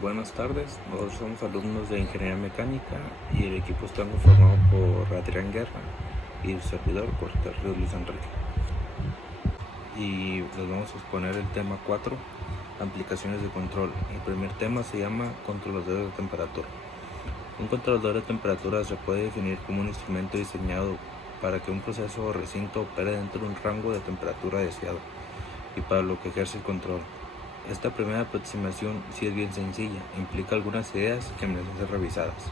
Buenas tardes, nosotros somos alumnos de Ingeniería Mecánica y el equipo está conformado por Adrián Guerra y el servidor por Terrio Luis Enrique. Y les vamos a exponer el tema 4, aplicaciones de control. El primer tema se llama controladores de temperatura. Un controlador de temperatura se puede definir como un instrumento diseñado para que un proceso o recinto opere dentro de un rango de temperatura deseado y para lo que ejerce el control. Esta primera aproximación sí es bien sencilla, implica algunas ideas que merecen ser revisadas.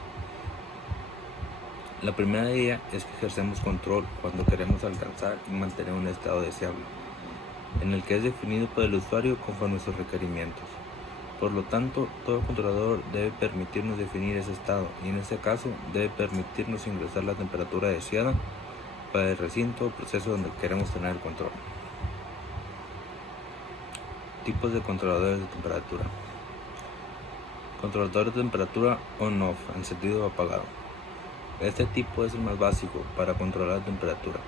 La primera de ellas es que ejercemos control cuando queremos alcanzar y mantener un estado deseable, en el que es definido por el usuario conforme a sus requerimientos. Por lo tanto, todo controlador debe permitirnos definir ese estado y en este caso debe permitirnos ingresar la temperatura deseada para el recinto o proceso donde queremos tener el control. Tipos de controladores de temperatura. Controlador de temperatura on-off, encendido o apagado. Este tipo es el más básico para controlar la temperatura.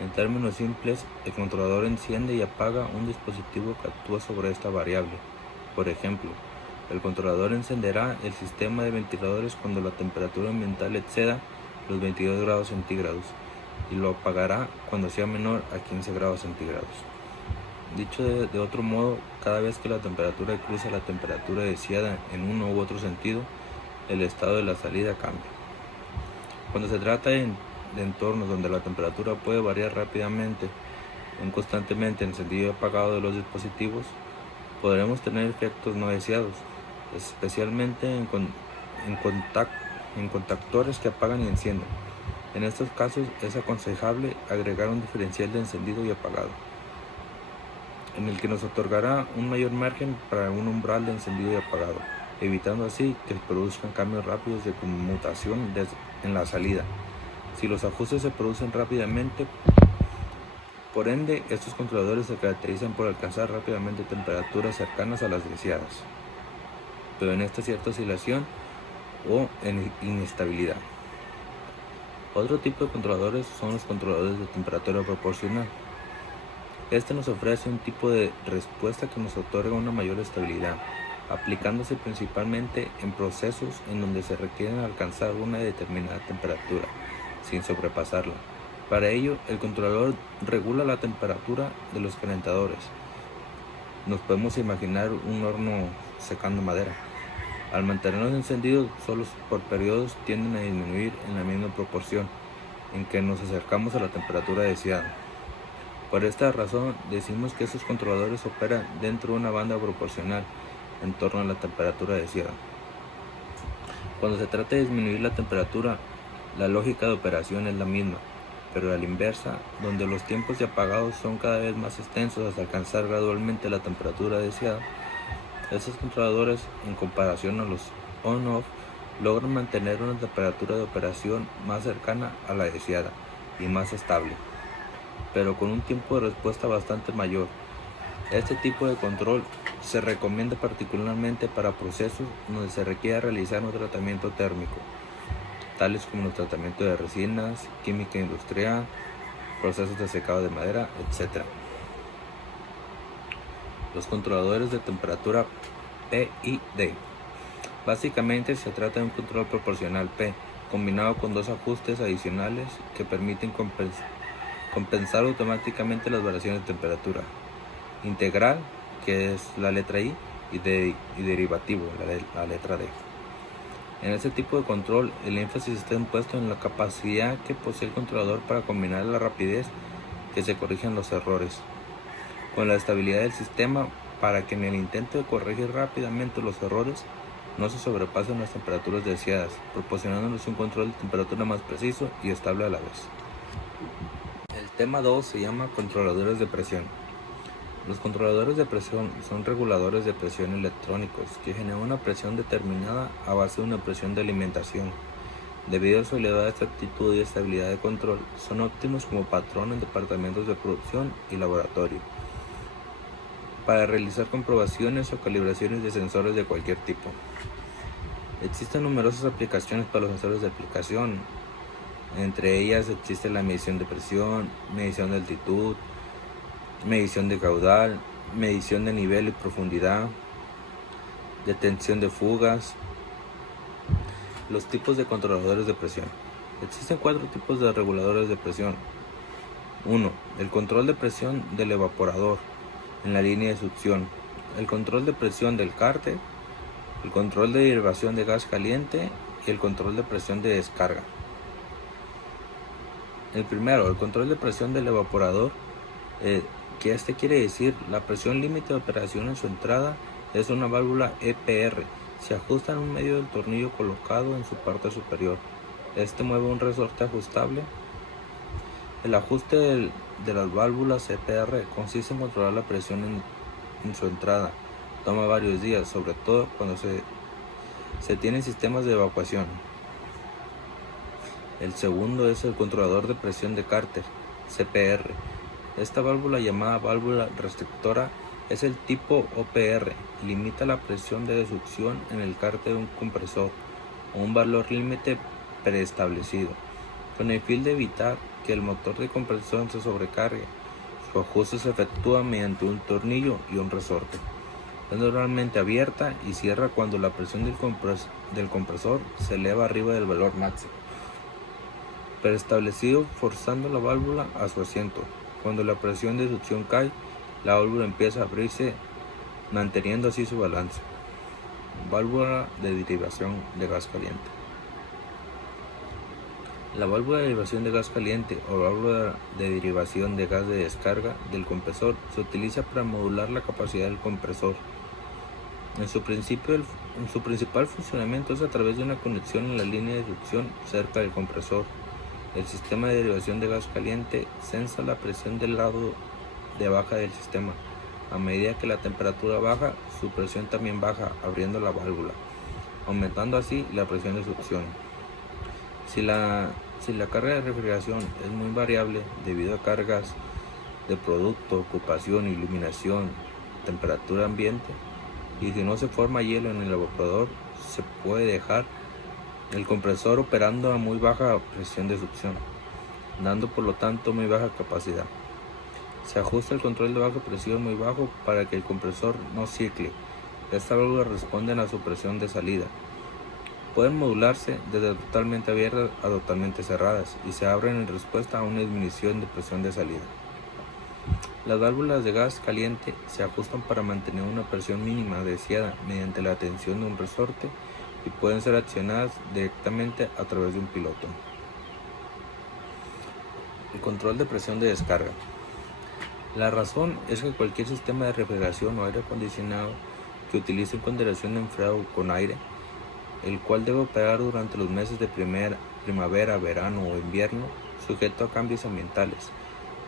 En términos simples, el controlador enciende y apaga un dispositivo que actúa sobre esta variable. Por ejemplo, el controlador encenderá el sistema de ventiladores cuando la temperatura ambiental exceda los 22 grados centígrados y lo apagará cuando sea menor a 15 grados centígrados. Dicho de otro modo, cada vez que la temperatura cruza la temperatura deseada en uno u otro sentido, el estado de la salida cambia. Cuando se trata de entornos donde la temperatura puede variar rápidamente, constantemente encendido y apagado de los dispositivos, podremos tener efectos no deseados, especialmente en contactores que apagan y encienden. En estos casos es aconsejable agregar un diferencial de encendido y apagado, en el que nos otorgará un mayor margen para un umbral de encendido y apagado, evitando así que se produzcan cambios rápidos de conmutación en la salida. Si los ajustes se producen rápidamente, por ende, estos controladores se caracterizan por alcanzar rápidamente temperaturas cercanas a las deseadas, pero en esta cierta oscilación o en inestabilidad. Otro tipo de controladores son los controladores de temperatura proporcional. Este nos ofrece un tipo de respuesta que nos otorga una mayor estabilidad, aplicándose principalmente en procesos en donde se requiere alcanzar una determinada temperatura, sin sobrepasarla. Para ello, el controlador regula la temperatura de los calentadores. Nos podemos imaginar un horno secando madera. Al mantenerlos encendidos solos por periodos tienden a disminuir en la misma proporción en que nos acercamos a la temperatura deseada. Por esta razón decimos que estos controladores operan dentro de una banda proporcional en torno a la temperatura deseada. Cuando se trata de disminuir la temperatura, la lógica de operación es la misma, pero a la inversa, donde los tiempos de apagado son cada vez más extensos hasta alcanzar gradualmente la temperatura deseada. Estos controladores, en comparación a los on-off, logran mantener una temperatura de operación más cercana a la deseada y más estable, pero con un tiempo de respuesta bastante mayor. Este tipo de control se recomienda particularmente para procesos donde se requiere realizar un tratamiento térmico, tales como los tratamientos de resinas, química industrial, procesos de secado de madera, etc. Los controladores de temperatura P y D. Básicamente se trata de un control proporcional P, combinado con dos ajustes adicionales que permiten compensar automáticamente las variaciones de temperatura. Integral, que es la letra I, y derivativo, la letra D. En este tipo de control, el énfasis está puesto en la capacidad que posee el controlador para combinar la rapidez que se corrigen los errores con la estabilidad del sistema para que en el intento de corregir rápidamente los errores no se sobrepasen las temperaturas deseadas, proporcionándonos un control de temperatura más preciso y estable a la vez. El tema 2 se llama controladores de presión. Los controladores de presión son reguladores de presión electrónicos que generan una presión determinada a base de una presión de alimentación. Debido a su elevada exactitud y estabilidad de control, son óptimos como patrón en departamentos de producción y laboratorio, para realizar comprobaciones o calibraciones de sensores de cualquier tipo. Existen numerosas aplicaciones para los sensores de aplicación. Entre ellas existe la medición de presión, medición de altitud, medición de caudal, medición de nivel y profundidad, detención de fugas. Los tipos de controladores de presión. Existen 4 tipos de reguladores de presión. 1. El control de presión del evaporador en la línea de succión, el control de presión del cárter, el control de derivación de gas caliente y el control de presión de descarga. El primero, el control de presión del evaporador, que quiere decir la presión límite de operación en su entrada es una válvula EPR. Se ajusta en un medio del tornillo colocado en su parte superior. Este mueve un resorte ajustable. El ajuste de las válvulas EPR consiste en controlar la presión en su entrada. Toma varios días, sobre todo cuando se tienen sistemas de evacuación. El segundo es el controlador de presión de cárter, CPR. Esta válvula, llamada válvula restrictora, es el tipo OPR. Limita la presión de succión en el cárter de un compresor a un valor límite preestablecido, con el fin de evitar que el motor de compresión se sobrecargue. Su ajuste se efectúa mediante un tornillo y un resorte. Es normalmente abierta y cierra cuando la presión del compresor se eleva arriba del valor máximo preestablecido, forzando la válvula a su asiento. Cuando la presión de succión cae, la válvula empieza a abrirse, manteniendo así su balance. Válvula de derivación de gas caliente. La válvula de derivación de gas caliente o válvula de derivación de gas de descarga del compresor se utiliza para modular la capacidad del compresor. En su principal funcionamiento es a través de una conexión en la línea de succión cerca del compresor. El sistema de derivación de gas caliente censa la presión del lado de baja del sistema. A medida que la temperatura baja, su presión también baja, abriendo la válvula, aumentando así la presión de succión. Si la carga de refrigeración es muy variable debido a cargas de producto, ocupación, iluminación, temperatura ambiente, y si no se forma hielo en el evaporador, se puede dejar el compresor operando a muy baja presión de succión, dando por lo tanto muy baja capacidad. Se ajusta el control de baja presión muy bajo para que el compresor no cicle. Estas válvulas responden a su presión de salida. Pueden modularse desde totalmente abiertas a totalmente cerradas y se abren en respuesta a una disminución de presión de salida. Las válvulas de gas caliente se ajustan para mantener una presión mínima deseada mediante la tensión de un resorte y pueden ser accionadas directamente a través de un piloto. El control de presión de descarga. La razón es que cualquier sistema de refrigeración o aire acondicionado que utilice un condensación de enfriado con aire, el cual debe operar durante los meses de primavera, verano o invierno, sujeto a cambios ambientales,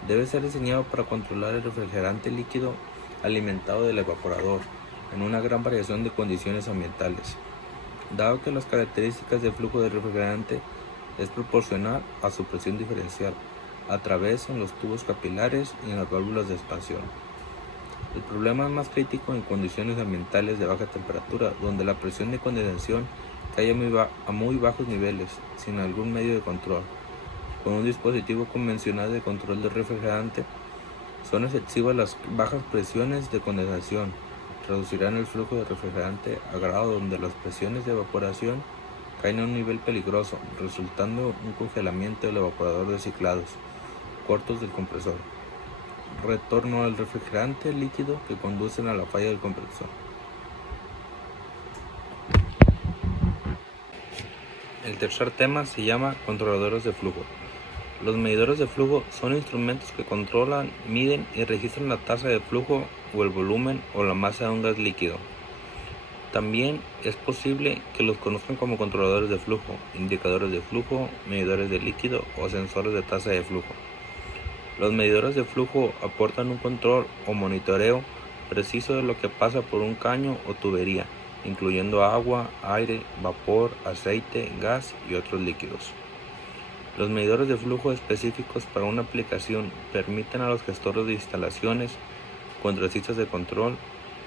debe ser diseñado para controlar el refrigerante líquido alimentado del evaporador en una gran variación de condiciones ambientales. Dado que las características del flujo del refrigerante es proporcional a su presión diferencial a través en los tubos capilares y en las válvulas de expansión. El problema es más crítico en condiciones ambientales de baja temperatura, donde la presión de condensación cae a muy bajos niveles, sin algún medio de control. Con un dispositivo convencional de control del refrigerante, son excesivas las bajas presiones de condensación. Reducirán el flujo de refrigerante a grado donde las presiones de evaporación caen a un nivel peligroso, resultando un congelamiento del evaporador de ciclados cortos del compresor. Retorno al refrigerante líquido que conducen a la falla del compresor. El tercer tema se llama controladores de flujo. Los medidores de flujo son instrumentos que controlan, miden y registran la tasa de flujo o el volumen o la masa de un gas líquido. También es posible que los conozcan como controladores de flujo, indicadores de flujo, medidores de líquido o sensores de tasa de flujo. Los medidores de flujo aportan un control o monitoreo preciso de lo que pasa por un caño o tubería, incluyendo agua, aire, vapor, aceite, gas y otros líquidos. Los medidores de flujo específicos para una aplicación permiten a los gestores de instalaciones, contratistas de control,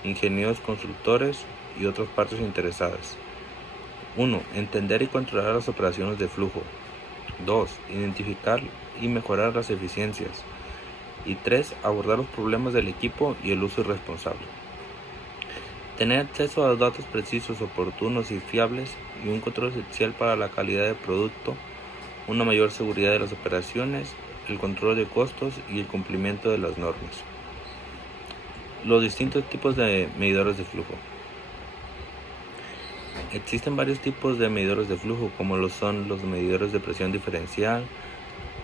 ingenieros consultores y otras partes interesadas. 1. Entender y controlar las operaciones de flujo. 2. Identificar y mejorar las eficiencias. Y 3. Abordar los problemas del equipo y el uso irresponsable. Tener acceso a datos precisos, oportunos y fiables y un control esencial para la calidad del producto, una mayor seguridad de las operaciones, el control de costos y el cumplimiento de las normas. Los distintos tipos de medidores de flujo. Existen varios tipos de medidores de flujo, como lo son los medidores de presión diferencial,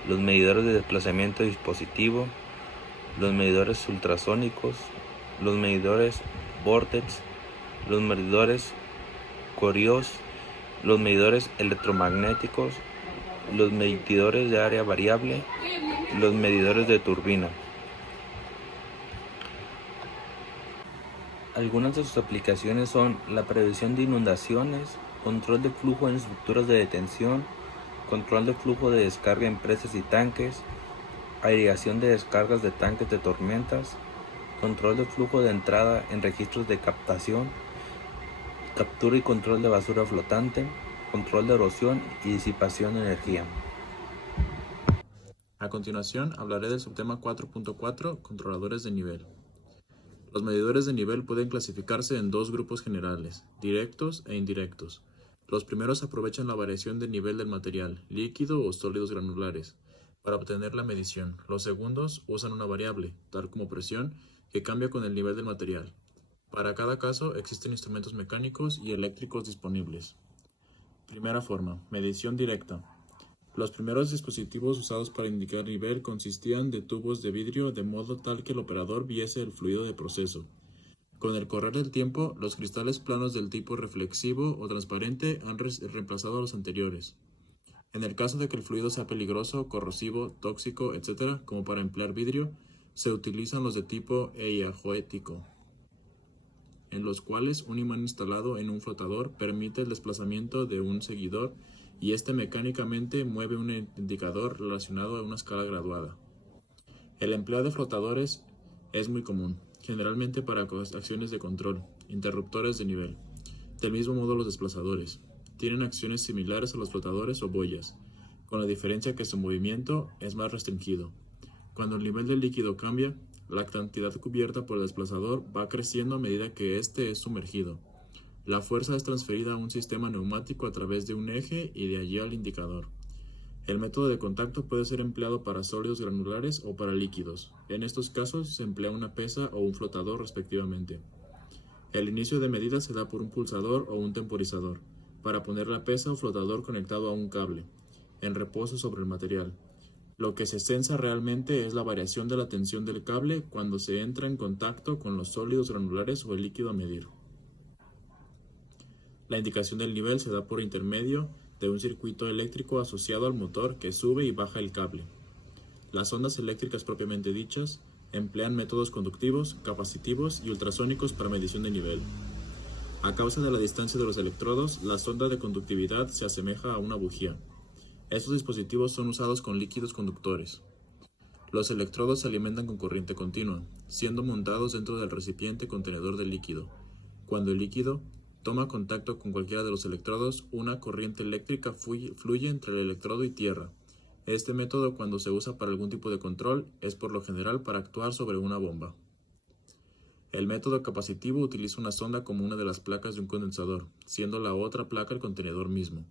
los medidores de desplazamiento de dispositivo, los medidores ultrasónicos, los medidores Vortex, los medidores Corios, los medidores electromagnéticos, los medidores de área variable, los medidores de turbina. Algunas de sus aplicaciones son la previsión de inundaciones, control de flujo en estructuras de detención, control de flujo de descarga en presas y tanques, aireación de descargas de tanques de tormentas, control de flujo de entrada en registros de captación, captura y control de basura flotante, control de erosión y disipación de energía. A continuación, hablaré del subtema 4.4, controladores de nivel. Los medidores de nivel pueden clasificarse en dos grupos generales, directos e indirectos. Los primeros aprovechan la variación de nivel del material, líquido o sólidos granulares, para obtener la medición. Los segundos usan una variable, tal como presión, que cambia con el nivel del material. Para cada caso existen instrumentos mecánicos y eléctricos disponibles. Primera forma, medición directa. Los primeros dispositivos usados para indicar nivel consistían de tubos de vidrio de modo tal que el operador viese el fluido de proceso. Con el correr del tiempo, los cristales planos del tipo reflexivo o transparente han reemplazado a los anteriores. En el caso de que el fluido sea peligroso, corrosivo, tóxico, etc., como para emplear vidrio, se utilizan los de tipo eiajoético, en los cuales un imán instalado en un flotador permite el desplazamiento de un seguidor y este mecánicamente mueve un indicador relacionado a una escala graduada. El empleo de flotadores es muy común, generalmente para acciones de control, interruptores de nivel. Del mismo modo los desplazadores. Tienen acciones similares a los flotadores o boyas, con la diferencia que su movimiento es más restringido. Cuando el nivel del líquido cambia, la cantidad cubierta por el desplazador va creciendo a medida que éste es sumergido. La fuerza es transferida a un sistema neumático a través de un eje y de allí al indicador. El método de contacto puede ser empleado para sólidos granulares o para líquidos. En estos casos se emplea una pesa o un flotador respectivamente. El inicio de medida se da por un pulsador o un temporizador, para poner la pesa o flotador conectado a un cable, en reposo sobre el material. Lo que se censa realmente es la variación de la tensión del cable cuando se entra en contacto con los sólidos granulares o el líquido a medir. La indicación del nivel se da por intermedio de un circuito eléctrico asociado al motor que sube y baja el cable. Las ondas eléctricas propiamente dichas emplean métodos conductivos, capacitivos y ultrasónicos para medición de nivel. A causa de la distancia de los electrodos, la sonda de conductividad se asemeja a una bujía. Estos dispositivos son usados con líquidos conductores. Los electrodos se alimentan con corriente continua, siendo montados dentro del recipiente contenedor del líquido. Cuando el líquido toma contacto con cualquiera de los electrodos, una corriente eléctrica fluye entre el electrodo y tierra. Este método, cuando se usa para algún tipo de control, es por lo general para actuar sobre una bomba. El método capacitivo utiliza una sonda como una de las placas de un condensador, siendo la otra placa el contenedor mismo.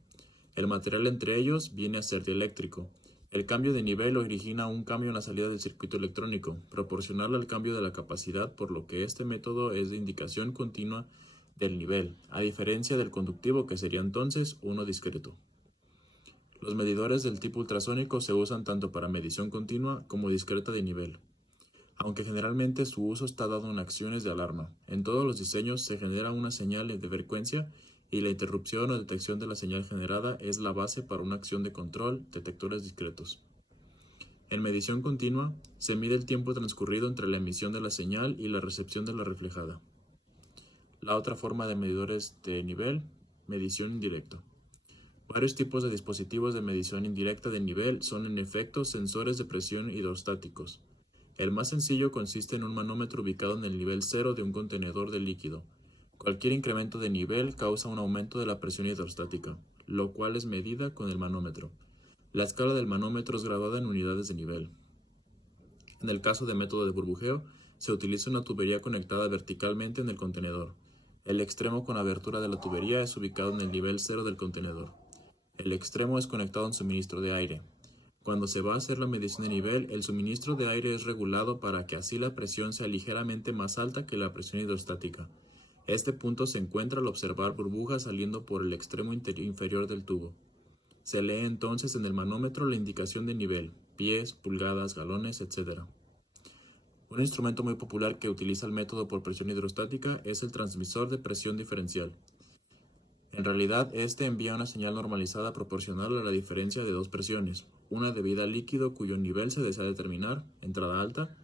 El material entre ellos viene a ser dieléctrico. El cambio de nivel origina un cambio en la salida del circuito electrónico, proporcional al cambio de la capacidad, por lo que este método es de indicación continua del nivel, a diferencia del conductivo que sería entonces uno discreto. Los medidores del tipo ultrasónico se usan tanto para medición continua como discreta de nivel, aunque generalmente su uso está dado en acciones de alarma. En todos los diseños se genera una señal de frecuencia y la interrupción o detección de la señal generada es la base para una acción de control, detectores discretos. En medición continua, se mide el tiempo transcurrido entre la emisión de la señal y la recepción de la reflejada. La otra forma de medidores de nivel, medición indirecta. Varios tipos de dispositivos de medición indirecta de nivel son en efecto sensores de presión hidrostáticos. El más sencillo consiste en un manómetro ubicado en el nivel 0 de un contenedor de líquido. Cualquier incremento de nivel causa un aumento de la presión hidrostática, lo cual es medida con el manómetro. La escala del manómetro es graduada en unidades de nivel. En el caso de método de burbujeo, se utiliza una tubería conectada verticalmente en el contenedor. El extremo con abertura de la tubería es ubicado en el nivel 0 del contenedor. El extremo es conectado a un suministro de aire. Cuando se va a hacer la medición de nivel, el suministro de aire es regulado para que así la presión sea ligeramente más alta que la presión hidrostática. Este punto se encuentra al observar burbujas saliendo por el extremo inferior del tubo. Se lee entonces en el manómetro la indicación de nivel, pies, pulgadas, galones, etc. Un instrumento muy popular que utiliza el método por presión hidrostática es el transmisor de presión diferencial. En realidad, este envía una señal normalizada proporcional a la diferencia de dos presiones, una debida al líquido cuyo nivel se desea determinar, entrada alta,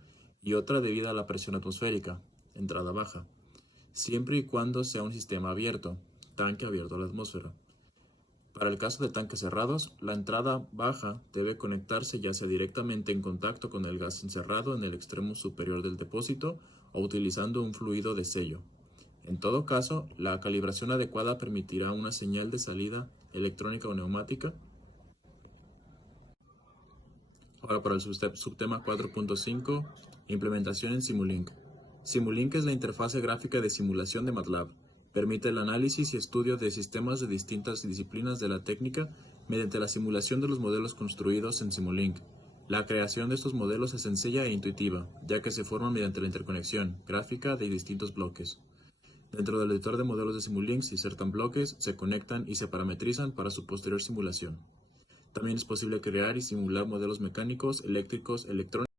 y otra debida a la presión atmosférica, entrada baja, siempre y cuando sea un sistema abierto, tanque abierto a la atmósfera. Para el caso de tanques cerrados, la entrada baja debe conectarse ya sea directamente en contacto con el gas encerrado en el extremo superior del depósito o utilizando un fluido de sello. En todo caso, la calibración adecuada permitirá una señal de salida electrónica o neumática. Ahora para el subtema 4.5, implementación en Simulink. Simulink es la interfase gráfica de simulación de MATLAB. Permite el análisis y estudio de sistemas de distintas disciplinas de la técnica mediante la simulación de los modelos construidos en Simulink. La creación de estos modelos es sencilla e intuitiva, ya que se forman mediante la interconexión gráfica de distintos bloques. Dentro del editor de modelos de Simulink se insertan bloques, se conectan y se parametrizan para su posterior simulación. También es posible crear y simular modelos mecánicos, eléctricos, electrónicos,